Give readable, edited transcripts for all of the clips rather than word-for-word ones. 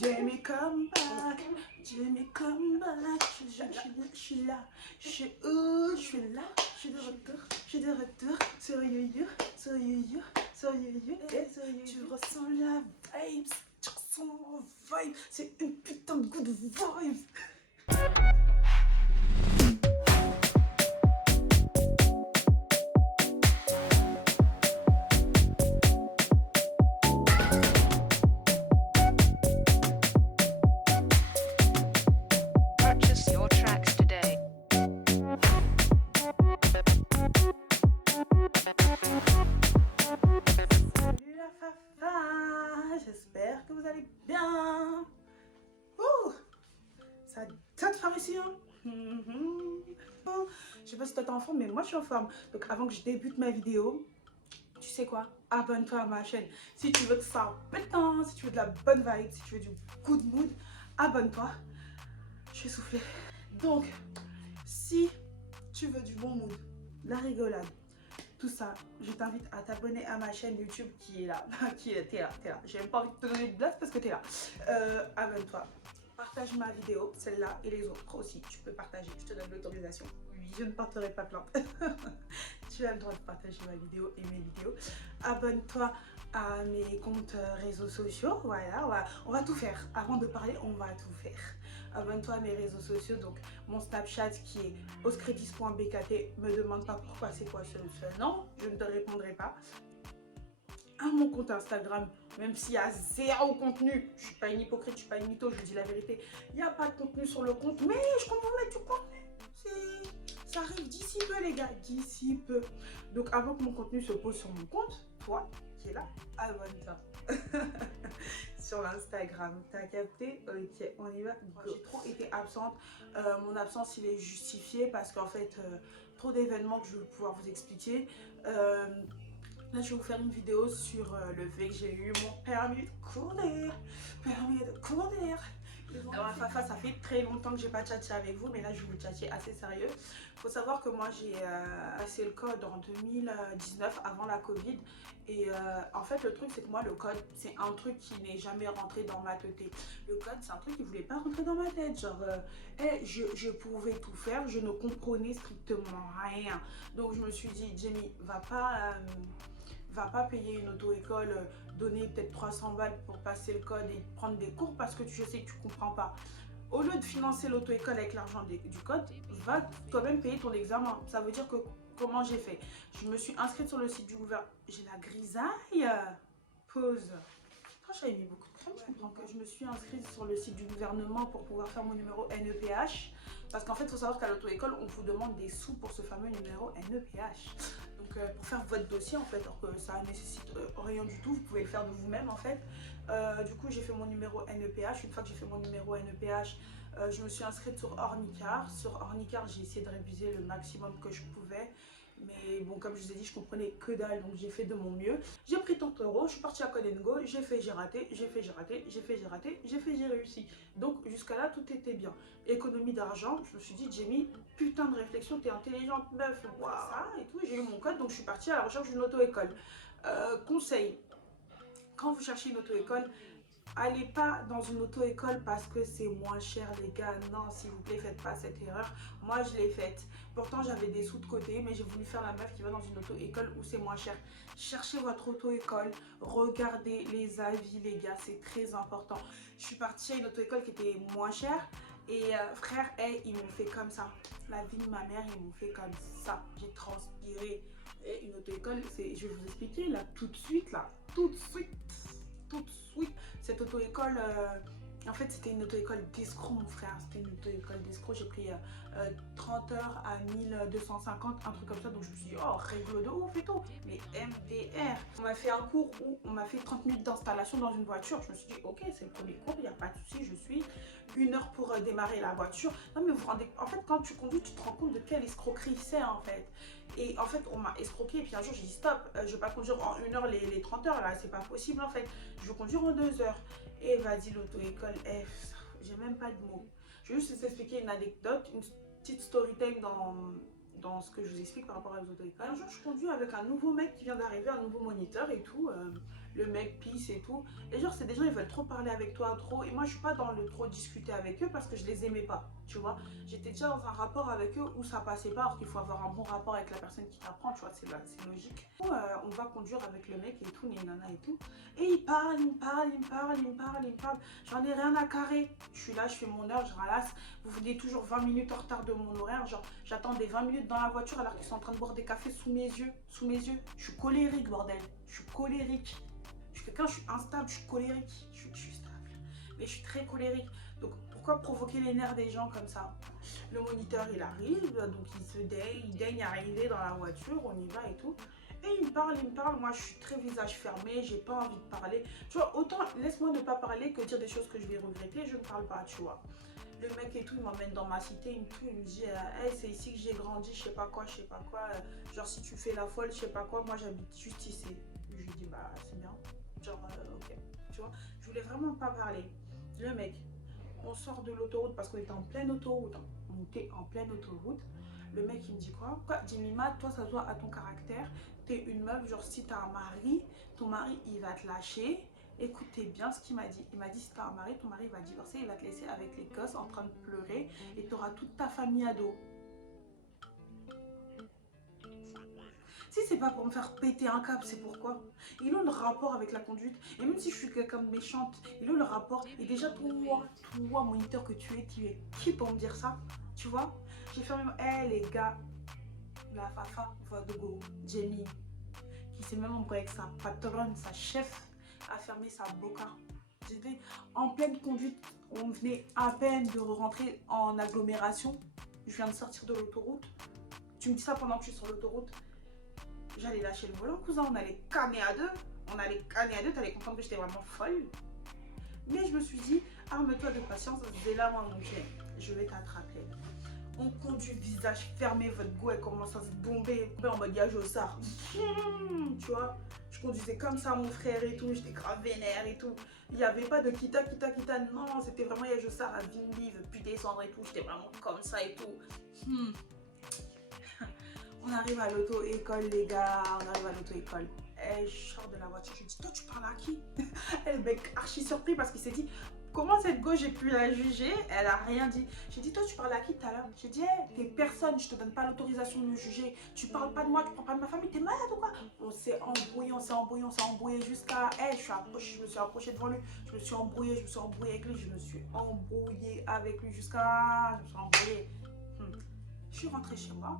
Jamie come back, Jamie come back, je suis là, je suis où, je suis là, je suis de retour, sur you, sur you, sur you, tu ressens la vibe, tu ressens la vibe, c'est une putain de good vibe. Purchase your tracks today. Salut la Fafa, j'espère que vous allez bien. Ouh, ça date par ici, hein. Je sais pas si toi t'es en forme, mais moi je suis en forme. Donc avant que je débute ma vidéo, tu sais quoi, abonne-toi à ma chaîne. Si tu veux de ça pétant, si tu veux de la bonne vibe, si tu veux du good mood, abonne-toi. Je suis essoufflée. Donc, si tu veux du bon mood, la rigolade, tout ça, je t'invite à t'abonner à ma chaîne YouTube qui est là. T'es là. J'ai même pas envie de te donner de blast parce que t'es là. Abonne-toi. Partage ma vidéo, celle-là et les autres aussi. Tu peux partager, je te donne l'autorisation. Oui, je ne porterai pas plainte. Tu as le droit de partager ma vidéo et mes vidéos. Abonne-toi à mes comptes réseaux sociaux. Voilà, on va tout faire. Avant de parler, on va tout faire. Abonne-toi à mes réseaux sociaux. Donc, mon Snapchat qui est oscredis.bkt. Me demande pas pourquoi c'est quoi ce nom. Je ne te répondrai pas. À mon compte Instagram, même s'il y a zéro contenu, je suis pas une hypocrite, je suis pas une mytho, je vous dis la vérité, il n'y a pas de contenu sur le compte, mais je compte vous mettre du contenu. Ça arrive d'ici peu les gars, d'ici peu. Donc avant que mon contenu se pose sur mon compte, toi qui es là, abonne-toi. Sur l'Instagram, t'as capté? Ok, on y va. J'ai trop été absente. Mon absence il est justifié parce qu'en fait, trop d'événements que je vais pouvoir vous expliquer. Là, je vais vous faire une vidéo sur le fait que j'ai eu mon permis de conduire. Alors, Fafa, ça fait très longtemps que j'ai pas tchatché avec vous, mais là, je vais vous tchatcher assez sérieux. Il faut savoir que moi, j'ai passé le code en 2019, avant la Covid. Et en fait, le truc, c'est que moi, le code, c'est un truc qui n'est jamais rentré dans ma tête. Le code, c'est un truc qui voulait pas rentrer dans ma tête. Genre, je pouvais tout faire, je ne comprenais strictement rien. Donc, je me suis dit, Jamie, va pas payer une auto-école, donner peut-être 300 balles pour passer le code et prendre des cours parce que je sais que tu comprends pas. Au lieu de financer l'auto-école avec l'argent du code, va quand même payer ton examen. Ça veut dire que comment j'ai fait? Je me suis inscrite sur le site du gouvernement. J'ai la grisaille. Pause. J'avais mis beaucoup de crème, je comprends que je me suis inscrite sur le site du gouvernement pour pouvoir faire mon numéro NEPH. Parce qu'en fait, il faut savoir qu'à l'auto-école, on vous demande des sous pour ce fameux numéro NEPH. Donc, pour faire votre dossier, en fait, alors que ça nécessite rien du tout, vous pouvez le faire de vous-même, en fait. Du coup, j'ai fait mon numéro NEPH. Une fois que j'ai fait mon numéro NEPH, je me suis inscrite sur Ornicar. Sur Ornicar, j'ai essayé de réviser le maximum que je pouvais. Mais bon, comme je vous ai dit, je comprenais que dalle, donc j'ai fait de mon mieux. J'ai pris 30 euros, je suis partie à Code & Go, j'ai fait, j'ai raté, j'ai fait, j'ai raté, j'ai fait, j'ai raté, j'ai fait, j'ai réussi. Donc jusqu'à là, tout était bien. Économie d'argent, je me suis dit, Jamie, putain de réflexion, t'es intelligente meuf, waouh, ça et tout. J'ai eu mon code, donc je suis partie à la recherche d'une auto-école. Conseil, quand vous cherchez une auto-école, allez pas dans une auto-école parce que c'est moins cher les gars, non s'il vous plaît faites pas cette erreur, moi je l'ai faite, pourtant j'avais des sous de côté mais j'ai voulu faire la meuf qui va dans une auto-école où c'est moins cher. Cherchez votre auto-école, regardez les avis les gars, c'est très important. Je suis partie à une auto-école qui était moins chère et frère, ils m'ont fait comme ça, la vie de ma mère ils m'ont fait comme ça, j'ai transpiré. Et une auto-école, je vais vous expliquer là tout de suite là, tout de suite. Cette auto-école, en fait, c'était une auto-école d'escroc, mon frère. C'était une auto-école d'escroc. J'ai pris 30 heures à 1250, un truc comme ça. Donc, je me suis dit, oh, règle de ouf et tout. Mais MDR. On m'a fait un cours où on m'a fait 30 minutes d'installation dans une voiture. Je me suis dit, ok, c'est le premier cours, il n'y a pas de souci. Je suis 1 heure pour démarrer la voiture. Non, mais vous rendez. En fait, quand tu conduis, tu te rends compte de quelle escroquerie c'est, en fait. Et en fait, on m'a escroqué. Et puis un jour, j'ai dit, stop, je ne vais pas conduire en 1 heure les 30 heures, là. C'est pas possible, en fait. Je veux conduire en 2 heures. Et vas-y, l'auto-école, j'ai même pas de mots. Je vais juste vous expliquer une anecdote, une petite story time dans ce que je vous explique par rapport à l'auto-école. Un jour, je conduis avec un nouveau mec qui vient d'arriver, un nouveau moniteur et tout. le mec pisse et tout. Et genre, c'est des gens, ils veulent trop parler avec toi, trop. Et moi, je suis pas dans le trop discuter avec eux parce que je les aimais pas, tu vois. J'étais déjà dans un rapport avec eux où ça passait pas, alors qu'il faut avoir un bon rapport avec la personne qui t'apprend, tu vois, c'est logique. On va conduire avec le mec et tout, les nanas et tout. Et il parle, il me parle, il me parle, il me parle, il me parle. J'en ai rien à carrer. Je suis là, je fais mon heure, je ralasse. Vous venez toujours 20 minutes en retard de mon horaire. Genre, j'attends des 20 minutes dans la voiture alors qu'ils sont en train de boire des cafés sous mes yeux. Sous mes yeux. Je suis colérique, bordel. Je suis colérique. Je suis quelqu'un, je suis instable, je suis colérique. Je suis stable. Mais je suis très colérique. Donc, pourquoi provoquer les nerfs des gens comme ça? Le moniteur, il arrive, donc il daigne arriver dans la voiture, on y va et tout. Et il me parle, moi je suis très visage fermé, j'ai pas envie de parler. Tu vois, autant laisse-moi ne pas parler que dire des choses que je vais regretter, je ne parle pas, tu vois. Le mec et tout, il m'emmène dans ma cité, il me dit hey, c'est ici que j'ai grandi, je sais pas quoi, genre si tu fais la folle, je sais pas quoi, moi j'habite juste ici. Je lui dis bah c'est bien, genre ok, tu vois. Je voulais vraiment pas parler. Le mec, on sort de l'autoroute parce qu'on était en pleine autoroute, hein. On était en pleine autoroute. Le mec il me dit quoi? Quoi? Dis Mima, toi ça se voit à ton caractère. T'es une meuf, genre si t'as un mari, ton mari il va te lâcher. Écoutez bien ce qu'il m'a dit. Il m'a dit si t'as un mari, ton mari va divorcer, il va te laisser avec les gosses en train de pleurer et t'auras toute ta famille à dos. Si c'est pas pour me faire péter un câble, c'est pourquoi? Il a le rapport avec la conduite. Et même si je suis quelqu'un de méchante, il a le rapport. Et déjà, toi, moniteur que tu es qui pour me dire ça? Tu vois? J'ai fait même, hé les gars, la Fafa, votre go, Jamie, qui s'est même embrouillé avec sa patronne, sa chef, a fermé sa boca. J'étais en pleine conduite, on venait à peine de rentrer en agglomération. Je viens de sortir de l'autoroute. Tu me dis ça pendant que je suis sur l'autoroute. J'allais lâcher le volant, cousin, on allait canner à deux. T'allais comprendre que j'étais vraiment folle. Mais je me suis dit, arme-toi de patience, dès là, moi, mon chien, je vais t'attraper. On conduit visage fermé, votre go, elle commence à se bomber en mode Yajosar. Tu vois, je conduisais comme ça mon frère et tout, j'étais grave vénère et tout. Il n'y avait pas de kita, non, c'était vraiment Yajosar à Vindiv, puis descendre et tout, j'étais vraiment comme ça et tout. On arrive à l'auto-école, les gars, on arrive à l'auto-école. Et je sors de la voiture, je dis, toi, tu parles à qui? Elle mec archi surpris parce qu'il s'est dit, comment cette go, j'ai pu la juger? Elle a rien dit. J'ai dit, toi, tu parles à qui tout à l'heure? J'ai dit, hey, t'es personne, je te donne pas l'autorisation de me juger. Tu parles pas de moi, tu parles pas de ma famille, t'es malade ou quoi? On s'est embrouillé jusqu'à. Hey, je me suis approchée devant lui, je me suis embrouillée avec lui, je me suis embrouillée avec lui jusqu'à. Je me suis embrouillée. Je suis rentrée chez moi.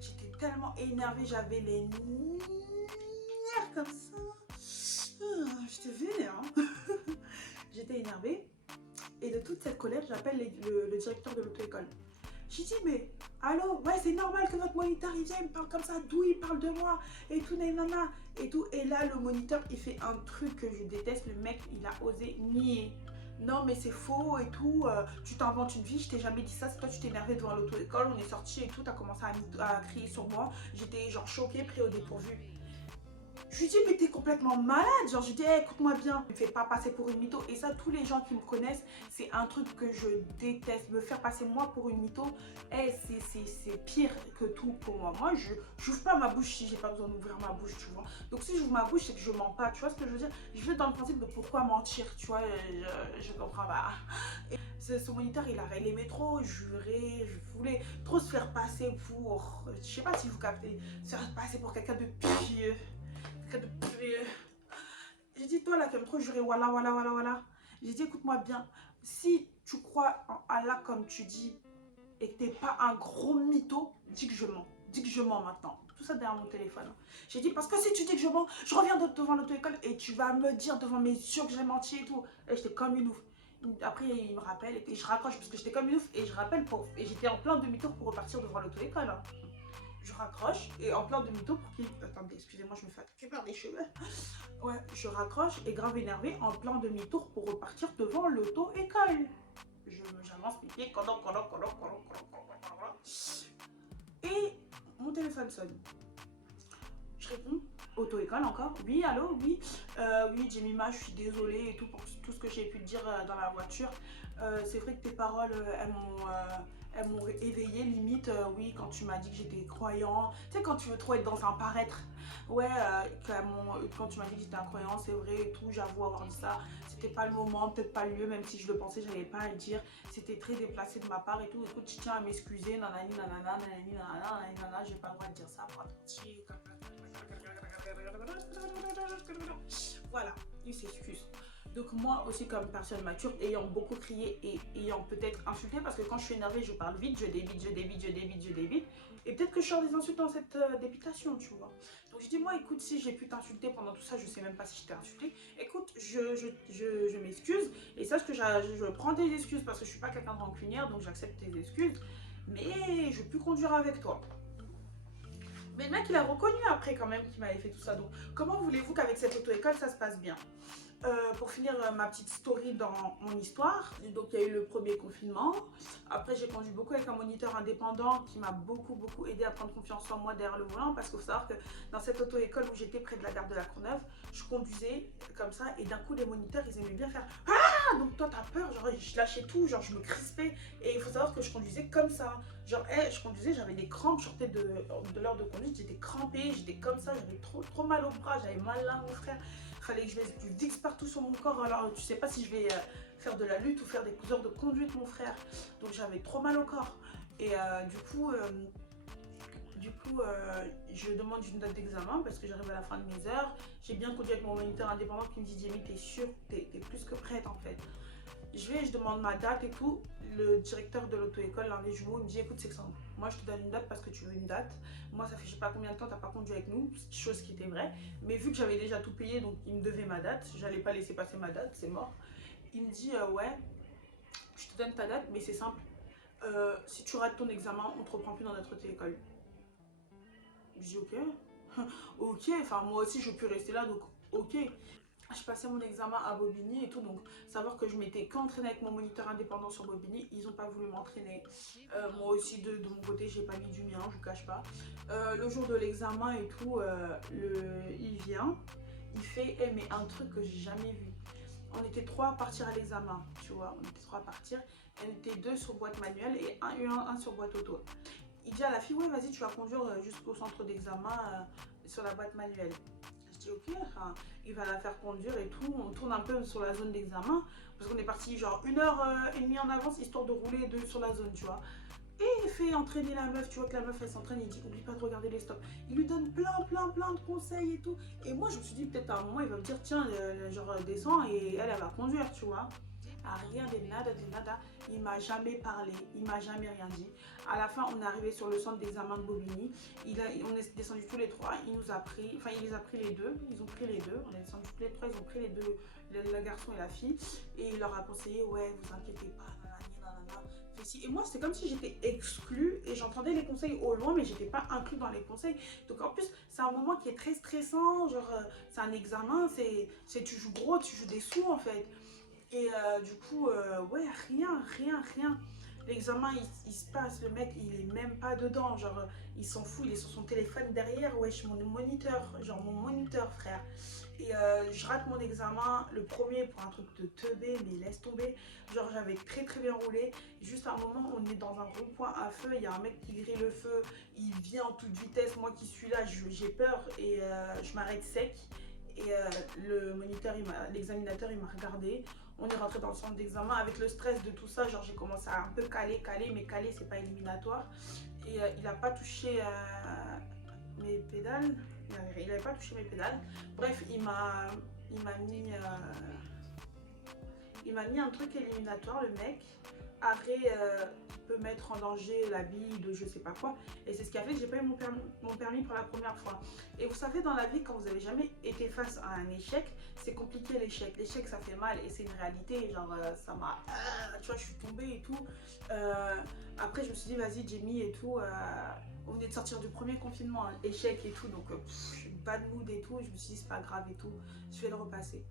J'étais tellement énervée, j'avais les nerfs comme ça. J'étais vénère. Hein. J'étais énervée. Et de toute cette colère, j'appelle le directeur de l'auto-école. J'ai dit, mais allô, ouais, c'est normal que votre moniteur, il vient, il me parle comme ça, d'où il parle de moi, et tout, nanana, et tout. Et là, le moniteur, il fait un truc que je déteste. Le mec, il a osé nier. Non mais c'est faux et tout, tu t'inventes une vie, je t'ai jamais dit ça, c'est toi tu t'es énervé devant l'auto-école, on est sorti et tout, t'as commencé à crier sur moi, j'étais genre choquée, pris au dépourvu. Je lui dis mais t'es complètement malade, genre je lui dis hey, écoute-moi bien, ne me fais pas passer pour une mytho. Et ça tous les gens qui me connaissent, c'est un truc que je déteste, me faire passer moi pour une mytho, hey, c'est pire que tout pour moi. Moi je n'ouvre pas ma bouche si j'ai pas besoin d'ouvrir ma bouche, tu vois. Donc si j'ouvre ma bouche c'est que je mens pas, tu vois ce que je veux dire. Je vais dans le principe de pourquoi mentir, tu vois, je comprends pas. Et ce moniteur il aimait trop jurer, je voulais trop se faire passer pour, je sais pas si vous captez, se faire passer pour quelqu'un de pieux. J'ai dit, toi là qui aimes trop jurer, voilà. J'ai dit, écoute-moi bien, si tu crois en Allah comme tu dis et que t'es pas un gros mytho, dis que je mens. Dis que je mens maintenant. Tout ça derrière mon téléphone. J'ai dit, parce que si tu dis que je mens, je reviens devant l'auto-école et tu vas me dire devant mes yeux que j'ai menti et tout. Et j'étais comme une ouf. Après, il me rappelle et je raccroche parce que j'étais comme une ouf et je rappelle et j'étais en plein demi-tour pour repartir devant l'auto-école. Hein. Je raccroche et en plein demi-tour pour qu'il... Attendez, excusez-moi, je me fais attaquer par des cheveux. Ouais, je raccroche et grave énervé en plein demi-tour pour repartir devant l'auto-école. J'avance mes pieds, et mon téléphone sonne. Je réponds, Auto-école encore. Oui, allô, oui. Oui, Jemima, je suis désolée et tout pour tout ce que j'ai pu te dire dans la voiture. C'est vrai que tes paroles, elles m'ont éveillée limite. Oui, quand tu m'as dit que j'étais croyant. Tu sais, quand tu veux trop être dans un paraître. Ouais, quand tu m'as dit que j'étais un croyant, c'est vrai et tout. J'avoue avoir dit ça. C'était pas le moment, peut-être pas le lieu, même si je le pensais, j'avais pas à le dire. C'était très déplacé de ma part et tout. Écoute, je tiens à m'excuser. Nanani, nanana, nanani, nanana, nanani, nanana. J'ai pas le droit de dire ça. Voilà, il s'excuse. Donc moi aussi comme personne mature, ayant beaucoup crié et ayant peut-être insulté, parce que quand je suis énervée, je parle vite, je débite, je débite, je débite, je débite. Et peut-être que je sors des insultes dans cette débitation, tu vois. Donc je dis, moi écoute, si j'ai pu t'insulter pendant tout ça, je sais même pas si je t'ai insulté. Écoute, je m'excuse. Et sache que je prends tes excuses parce que je suis pas quelqu'un de rancunière, donc j'accepte tes excuses. Mais je peux conduire avec toi. Mais le mec, il a reconnu après quand même qu'il m'avait fait tout ça. Donc, comment voulez-vous qu'avec cette auto-école, ça se passe bien? Pour finir ma petite story dans mon histoire, donc il y a eu le premier confinement. Après, j'ai conduit beaucoup avec un moniteur indépendant qui m'a beaucoup aidé à prendre confiance en moi derrière le volant, parce qu'il faut savoir que dans cette auto-école où j'étais près de la gare de la Courneuve, je conduisais comme ça et d'un coup les moniteurs ils aimaient bien faire ah, donc toi t'as peur, genre je lâchais tout, genre je me crispais. Et il faut savoir que je conduisais comme ça, genre je conduisais, j'avais des crampes, je sortais de l'heure de conduite, j'étais crampée, j'étais comme ça, j'avais trop mal au bras, j'avais mal là mon frère. Fallait que je mette du Vicks partout sur mon corps. Alors, tu sais pas si je vais faire de la lutte ou faire des heures de conduite, mon frère. Donc, j'avais trop mal au corps. Et je demande une date d'examen parce que j'arrive à la fin de mes heures. J'ai bien conduit avec mon moniteur indépendant qui me dit Jamie, t'es sûre, t'es plus que prête en fait. Je demande ma date et tout. Le directeur de l'auto-école, l'un des jumeaux, il me dit écoute, c'est que ça. Moi, je te donne une date parce que tu veux une date. Moi, ça fait je sais pas combien de temps, t'as pas conduit avec nous, chose qui était vraie. Mais vu que j'avais déjà tout payé, donc il me devait ma date. J'allais pas laisser passer ma date, c'est mort. Il me dit ouais, je te donne ta date, mais c'est simple. Si tu rates ton examen, on te reprend plus dans notre auto-école. Je dis ok. Ok, enfin moi aussi je peux rester là, donc ok. Je passais mon examen à Bobigny et tout, donc savoir que je m'étais qu'entraînée avec mon moniteur indépendant sur Bobigny, ils n'ont pas voulu m'entraîner. Moi aussi de mon côté j'ai pas mis du mien, je vous cache pas. Le jour de l'examen et tout, il vient, il fait mais un truc que j'ai jamais vu. On était trois à partir à l'examen, tu vois, on était trois à partir, on était deux sur boîte manuelle et un sur boîte auto. Il dit à la fille ouais vas-y tu vas conduire jusqu'au centre d'examen sur la boîte manuelle. Je dis ok, enfin, il va la faire conduire et tout. On tourne un peu sur la zone d'examen parce qu'on est parti genre 1h30 en avance histoire de rouler sur la zone, tu vois. Et il fait entraîner la meuf, tu vois que la meuf elle s'entraîne, il dit oublie pas de regarder les stops. Il lui donne plein de conseils et tout. Et moi je me suis dit peut-être à un moment il va me dire tiens, genre descends et elle va conduire, tu vois. Ah, rien de nada, il m'a jamais parlé, il m'a jamais rien dit. À la fin, on est arrivé sur le centre d'examen de Bobigny. On est descendu tous les trois, il nous a pris, enfin il les a pris les deux, ils ont pris les deux, on est descendu tous les trois, ils ont pris les deux, le garçon et la fille, et il leur a conseillé, ouais, vous inquiétez pas, nanana. Et moi, c'est comme si j'étais exclue et j'entendais les conseils au loin, mais j'étais pas inclus dans les conseils. Donc en plus, c'est un moment qui est très stressant, genre c'est un examen, tu joues gros, tu joues des sous en fait. Et du coup, ouais, rien. L'examen, il se passe, le mec, il est même pas dedans. Genre, il s'en fout, il est sur son téléphone derrière. Wesh, mon moniteur, genre mon moniteur, frère. Et je rate mon examen, le premier pour un truc de teubé, mais laisse tomber. Genre, j'avais très bien roulé. Juste à un moment, on est dans un rond-point à feu. Il y a un mec qui grille le feu. Il vient en toute vitesse. Moi qui suis là, j'ai peur et je m'arrête sec. Et le moniteur, l'examinateur, il m'a regardé. On est rentré dans le centre d'examen avec le stress de tout ça. Genre, j'ai commencé à un peu caler, mais caler, c'est pas éliminatoire. Et il a pas touché mes pédales. Il avait pas touché mes pédales. Bref, il m'a mis un truc éliminatoire, le mec. Après, il peut mettre en danger la vie de je sais pas quoi. Et c'est ce qui a fait que j'ai pas eu mon permis pour la première fois. Et vous savez, dans la vie, quand vous avez jamais été face à un échec, c'est compliqué l'échec. L'échec, ça fait mal et c'est une réalité. Genre, ça m'a... tu vois, je suis tombée et tout. Après, je me suis dit, vas-y, Jamie et tout. On venait de sortir du premier confinement, échec et tout. Donc, je suis bad mood et tout. Je me suis dit, c'est pas grave et tout. Je vais le repasser.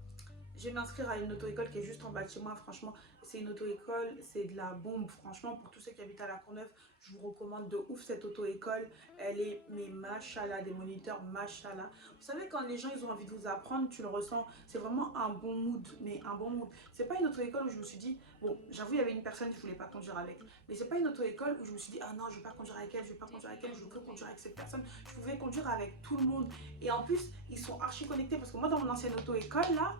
Je vais m'inscrire à une auto-école qui est juste en bas de chez moi. Franchement, c'est une auto-école, c'est de la bombe. Franchement, pour tous ceux qui habitent à La Courneuve, je vous recommande de ouf cette auto-école. Elle est, mais machallah, des moniteurs, machallah. Vous savez, quand les gens, ils ont envie de vous apprendre, tu le ressens. C'est vraiment un bon mood, mais un bon mood. C'est pas une auto-école où je me suis dit, bon, j'avoue, il y avait une personne, je voulais pas conduire avec. Mais c'est pas une auto-école où je me suis dit, ah non, je vais pas conduire avec elle, je vais pas conduire avec elle, je veux que conduire avec cette personne. Je pouvais conduire avec tout le monde. Et en plus, ils sont archi connectés parce que moi, dans mon ancienne auto-école, là,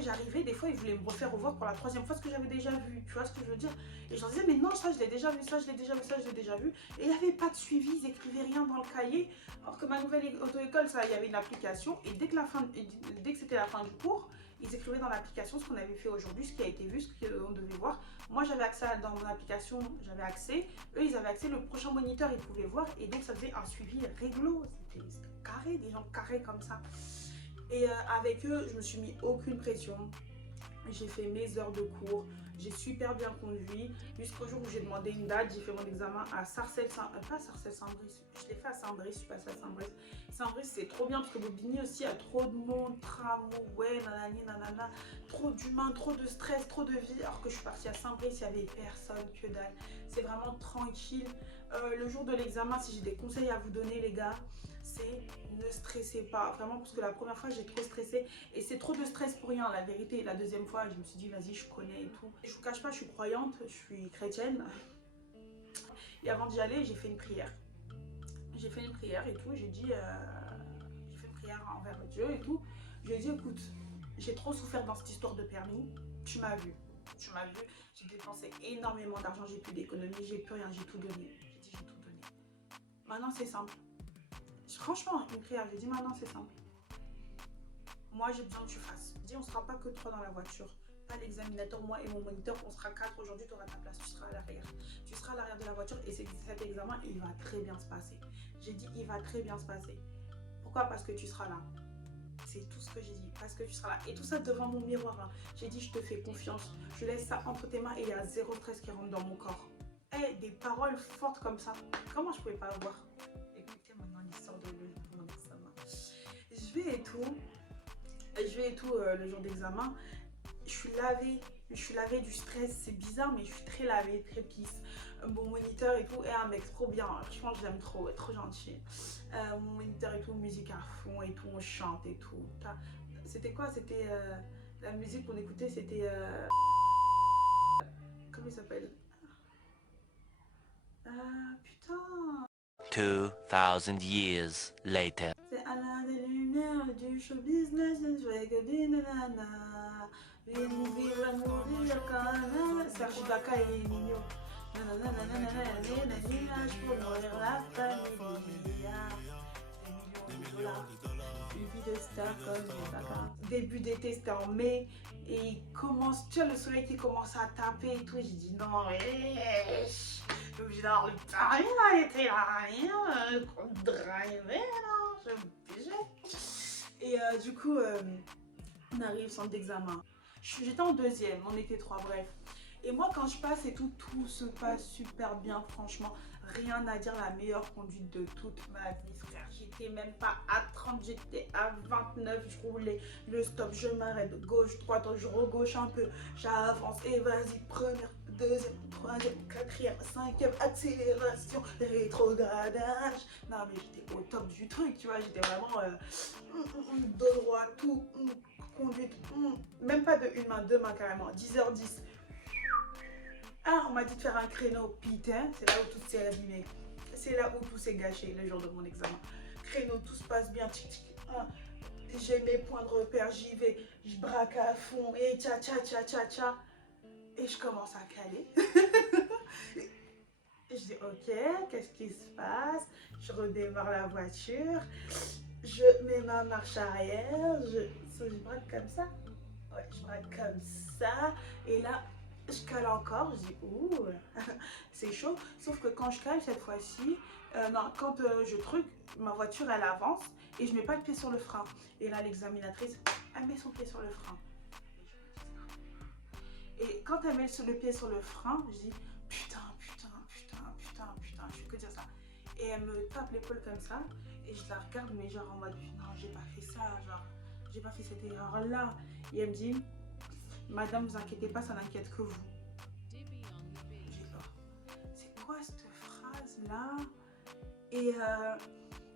j'arrivais, des fois, ils voulaient me refaire revoir pour la troisième fois ce que j'avais déjà vu. Tu vois ce que je veux dire? Et je leur disais, mais non, ça, je l'ai déjà vu, ça, je l'ai déjà vu, ça, je l'ai déjà vu. Et il n'y avait pas de suivi, ils n'écrivaient rien dans le cahier. Alors que ma nouvelle auto-école, ça, il y avait une application. Et dès que, dès que c'était la fin du cours, ils écrivaient dans l'application ce qu'on avait fait aujourd'hui, ce qui a été vu, ce qu'on devait voir. Moi, j'avais accès dans mon application, j'avais accès. Eux, ils avaient accès. Le prochain moniteur, ils pouvaient voir. Et donc, ça faisait un suivi réglo. C'était carré, des gens carrés comme ça. Et avec eux, je me suis mis aucune pression. J'ai fait mes heures de cours, j'ai super bien conduit. Jusqu'au jour où j'ai demandé une date, j'ai fait mon examen à Sarcelles, pas Sarcelles-Saint-Brice, je l'ai fait à Saint-Brice, je suis passée à Saint-Brice. Saint-Brice, c'est trop bien parce que Bobigny aussi, il y a trop de monde, tramway, nanani, nanana, trop d'humains, trop de stress, trop de vie. Alors que je suis partie à Saint-Brice, il n'y avait personne, que dalle. C'est vraiment tranquille. Le jour de l'examen, si j'ai des conseils à vous donner, les gars, c'est ne stressez pas, vraiment, parce que la première fois j'ai trop stressé et c'est trop de stress pour rien, la vérité. La deuxième fois je me suis dit vas-y, je connais et tout. Je vous cache pas, je suis croyante, je suis chrétienne et avant d'y aller j'ai fait une prière. J'ai fait une prière et tout, j'ai dit j'ai fait une prière envers Dieu et tout. J'ai dit écoute, j'ai trop souffert dans cette histoire de permis, tu m'as vu, j'ai dépensé énormément d'argent, j'ai plus d'économie, j'ai plus rien, j'ai tout donné. J'ai dit j'ai tout donné. Maintenant c'est simple. Franchement, une prière, j'ai dit maintenant c'est simple. Moi j'ai besoin que tu fasses. J'ai dit on sera pas que trois dans la voiture. Pas l'examinateur, moi et mon moniteur, on sera quatre aujourd'hui, tu auras ta place, tu seras à l'arrière. Tu seras à l'arrière de la voiture et cet examen, il va très bien se passer. J'ai dit il va très bien se passer. Pourquoi? Parce que tu seras là. C'est tout ce que j'ai dit, parce que tu seras là. Et tout ça devant mon miroir. Hein. J'ai dit je te fais confiance. Je laisse ça entre tes mains et il y a zéro stress qui rentre dans mon corps. Et des paroles fortes comme ça. Comment je pouvais pas avoir? Je vais et tout le jour d'examen. Je suis lavée du stress. C'est bizarre, mais je suis très lavée, très pisse. Mon moniteur et tout est un mec trop bien. Franchement, je l'aime trop, trop gentil. Mon moniteur et tout, musique à fond et tout, on chante et tout. C'était quoi? C'était la musique qu'on écoutait, c'était comment il s'appelle? Putain. 2000 years later. C'est Alain des lumières du show business, je vais que des nanana. Vivre, mourir, quand Serge Ibaka et Nino. Nanana, je peux mourir la famille. Des millions de dollars. Une vie de star comme Ibaka. Début d'été, c'était en mai. Et il commence, tu vois, le soleil qui commence à taper et tout. J'ai dit non, wesh. Je suis obligée d'avoir le permis là, l'été là, driver là, je suis obligée. Et du coup, on arrive centre d'examen. J'étais en deuxième, on était trois, bref. Et moi, quand je passe et tout, tout se passe super bien, franchement. Rien à dire, la meilleure conduite de toute ma vie, frère. J'étais même pas à 30, j'étais à 29, je roulais le stop, je m'arrête, gauche, droite, je regauche un peu, j'avance et vas-y, première, deuxième, troisième, quatrième, cinquième, accélération, rétrogradage. Non mais j'étais au top du truc, tu vois, j'étais vraiment dos droit, tout, conduite, même pas de une main, deux mains carrément, 10h10. Ah, on m'a dit de faire un créneau, putain, c'est là où tout s'est abîmé. C'est là où tout s'est gâché le jour de mon examen. Créneau, tout se passe bien, tic tic. Ah, j'ai mes points de repère, j'y vais, je braque à fond, et tcha tcha tcha tcha tcha. Et je commence à caler. Et je dis ok, qu'est-ce qui se passe? Je redémarre la voiture, je mets ma marche arrière, je braque comme ça. Ouais, je braque comme ça. Et là, je cale encore, je dis ouh, c'est chaud. Sauf que quand je cale cette fois-ci, non, quand je truc, ma voiture elle avance et je mets pas le pied sur le frein. Et là l'examinatrice, elle met son pied sur le frein. Et quand elle met le pied sur le frein, je dis putain, putain, putain, putain, putain, je fais que dire ça. Et elle me tape l'épaule comme ça et je la regarde mais genre en mode non, j'ai pas fait ça, genre j'ai pas fait cette erreur là. Et elle me dit Madame, vous inquiétez pas, ça n'inquiète que vous. J'ai peur. C'est quoi cette phrase-là? Et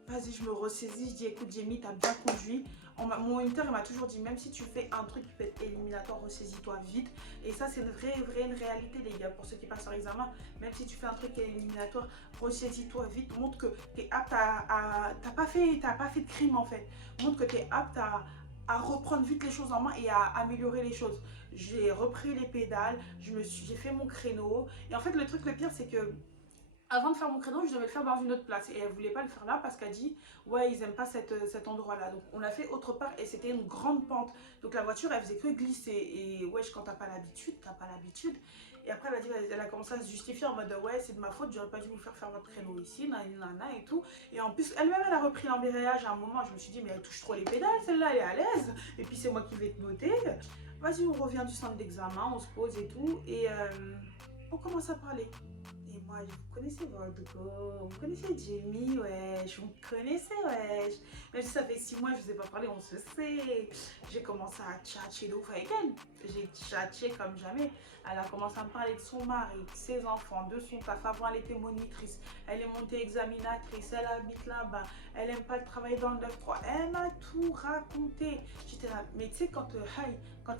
vas-y, je me ressaisis, je dis écoute Jamie, t'as bien conduit. Mon moniteur il m'a toujours dit, même si tu fais un truc qui peut être éliminatoire, ressaisis-toi vite. Et ça c'est une réalité les gars, pour ceux qui passent leur examen. Même si tu fais un truc qui est éliminatoire, ressaisis-toi vite. Montre que tu es apte t'as pas fait de crime en fait. Montre que tu es apte à reprendre vite les choses en main et à améliorer les choses. J'ai repris les pédales, j'ai fait mon créneau. Et en fait le truc le pire c'est que avant de faire mon créneau, je devais le faire dans une autre place. Et elle voulait pas le faire là parce qu'elle dit ouais, ils aiment pas cet endroit-là. Donc on l'a fait autre part et c'était une grande pente. Donc la voiture, elle faisait que glisser. Et wesh, quand t'as pas l'habitude, t'as pas l'habitude. Et après, elle a commencé à se justifier en mode ouais, c'est de ma faute, j'aurais pas dû vous faire votre créneau ici, nanana et tout. Et en plus, elle-même, elle a repris l'embrayage à un moment. Je me suis dit, mais elle touche trop les pédales, celle-là, elle est à l'aise. Et puis c'est moi qui vais te noter. Vas-y, on revient du centre d'examen, on se pose et tout. Et on commence à parler. Et moi, vous connaissez votre go, vous connaissez Jamie, wesh, vous me connaissez, wesh. Même si ça fait 6 mois que je ne vous ai pas parlé, on se sait. J'ai commencé à tchatcher de ouf avec elle. J'ai tchatché comme jamais. Elle a commencé à me parler de son mari, de ses enfants, de son taf. Avant, elle était monitrice. Elle est montée examinatrice. Elle habite là-bas. Elle n'aime pas travailler dans le 9-3. Elle m'a tout raconté. J'étais là. Mais tu sais, quand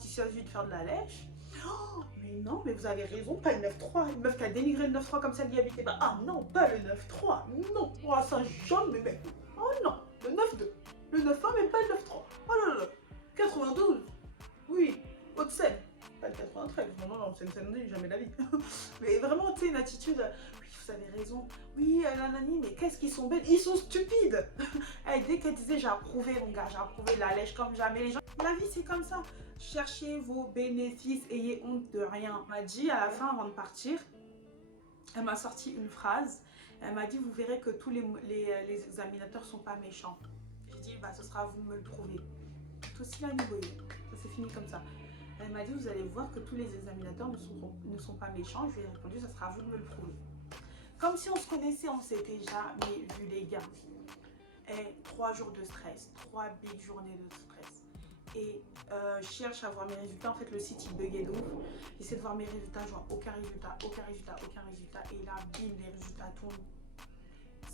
il s'agit de faire de la lèche, oh, mais non, mais vous avez raison, pas le 9-3. Une meuf qui a dénigré le 9-3 comme ça, elle y habitait pas. Ah non, pas le 9-3. Non, oh, ça jamais, mais. Oh non, le 9-2. Le 9-1, mais pas le 9-3. Oh là là. 92. Oui, Haute-Seine. Pas le 93. Non, non, non, Seine-Saint-Denis, jamais de la vie. Mais vraiment, tu sais, une attitude. Oui, vous avez raison. Oui, nanani, mais qu'est-ce qu'ils sont belles. Ils sont stupides. Hey, dès qu'elle disait, j'ai approuvé, mon gars, j'ai approuvé la lèche comme jamais. Les gens. La vie, c'est comme ça. Cherchez vos bénéfices, ayez honte de rien. Elle m'a dit à la fin, avant de partir, elle m'a sorti une phrase. Elle m'a dit, vous verrez que tous les examinateurs sont pas méchants. J'ai dit, bah, ce sera à vous de me le prouver. Tout aussi la niveau, ça s'est fini comme ça. Elle m'a dit, vous allez voir que tous les examinateurs ne sont pas méchants. Je lui ai répondu, ça sera à vous de me le prouver. Comme si on se connaissait, on s'était jamais vu les gars. Et 3 jours de stress, 3 big journées de stress. Et je cherche à voir mes résultats. En fait, le site il buguait de ouf. J'essaie de voir mes résultats, je vois aucun résultat, aucun résultat, aucun résultat. Et là, bim, les résultats tombent.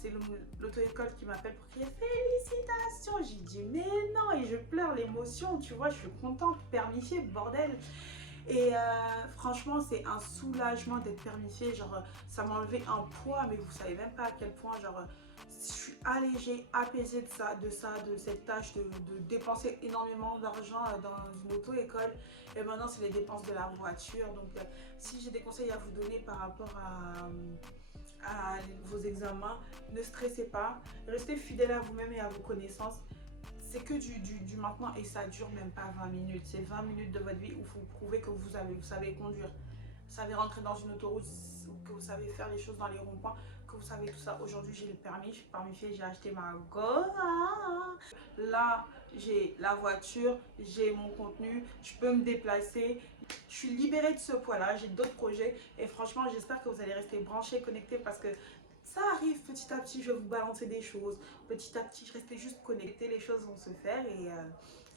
C'est l'auto-école qui m'appelle pour crier félicitations. J'ai dit mais non, et je pleure l'émotion, tu vois, je suis contente, permifiée, bordel. Et franchement, c'est un soulagement d'être permifiée. Genre, ça m'a enlevé un poids, mais vous savez même pas à quel point, genre. Je suis allégée, apaisée de cette tâche de dépenser énormément d'argent dans une auto-école. Et maintenant, c'est les dépenses de la voiture. Donc, si j'ai des conseils à vous donner par rapport à vos examens, ne stressez pas. Restez fidèle à vous-même et à vos connaissances. C'est que du maintenant et ça dure même pas 20 minutes. C'est 20 minutes de votre vie où vous prouvez que vous savez conduire. Vous savez rentrer dans une autoroute, que vous savez faire les choses dans les ronds-points, que vous savez tout ça. Aujourd'hui, j'ai le permis, je suis permifiée, j'ai acheté ma Go. Là, j'ai la voiture, j'ai mon contenu, je peux me déplacer. Je suis libérée de ce poids-là, j'ai d'autres projets. Et franchement, j'espère que vous allez rester branchés, connectés parce que ça arrive petit à petit, je vais vous balancer des choses. Petit à petit, je restais juste connectée, les choses vont se faire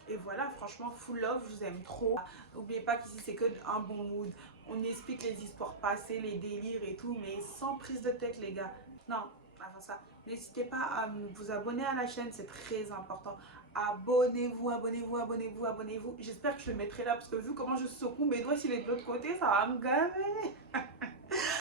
et voilà, franchement, full love, je vous aime trop. N'oubliez pas qu'ici, c'est que un bon mood. On explique les histoires passées, les délires et tout, mais sans prise de tête, les gars. Non, avant ça, n'hésitez pas à vous abonner à la chaîne, c'est très important. Abonnez-vous, abonnez-vous, abonnez-vous, abonnez-vous. J'espère que je le mettrai là, parce que vu comment je secoue mes doigts s'il est de l'autre côté, ça va me gaver.